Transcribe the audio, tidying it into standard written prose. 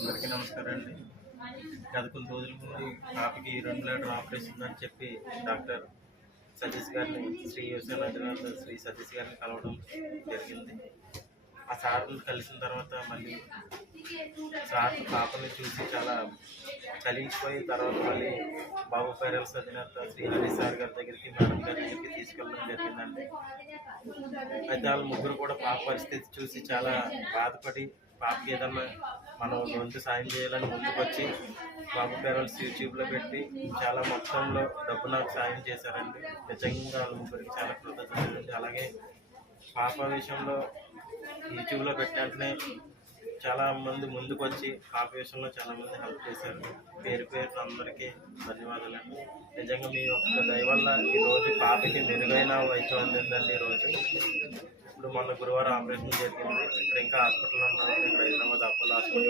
అందరికీ నమస్కారం అండి. గత కొన్ని రోజుల ముందు పాపకి 2 లీటర్ ఆపరేషన్ అని చెప్పి డాక్టర్ సతీష్ గారిని శ్రీ యోసేన అధినేత శ్రీ సతీష్ గారిని కలవడం జరిగింది. ఆ సార్ని కలిసిన తర్వాత మళ్ళీ సార్ పాపని చూసి చాలా చలించిపోయి తర్వాత మళ్ళీ బాబు పేరల్స్ అధినేత శ్రీ హరి సార్ గారి దగ్గరికి మేడం గారి దగ్గరికి తీసుకెళ్ళడం జరిగిందండి. అయితే వాళ్ళు ముగ్గురు కూడా పాప పరిస్థితి చూసి చాలా బాధపడి పాపకి ఏదన్నా మనం వంతు సాయం చేయాలని ముందుకొచ్చి బాబు పేరల్స్ యూట్యూబ్లో పెట్టి చాలా మొత్తంలో డబ్బు నాకు సాయం చేశారండి. నిజంగా వాళ్ళ ముగ్గురికి చాలా కృతజ్ఞతలు. అలాగే పాప విషయంలో యూట్యూబ్లో పెట్టినట్టునే చాలా మంది ముందుకు వచ్చి పాప విషయంలో చాలా మంది హెల్ప్ చేశారు. పేరు పేరు అందరికీ ధన్యవాదాలండి. నిజంగా మీ యొక్క దయ వల్ల ఈరోజు పాపకి మెరుగైన వైద్యం అందిందండి. ఈరోజు ఇప్పుడు మొన్న గురువారం ఆపరేషన్ జరిగింది. ఇప్పుడు ఇంకా హాస్పిటల్లో ఉన్నాము. Hyderabad Apollo hospital.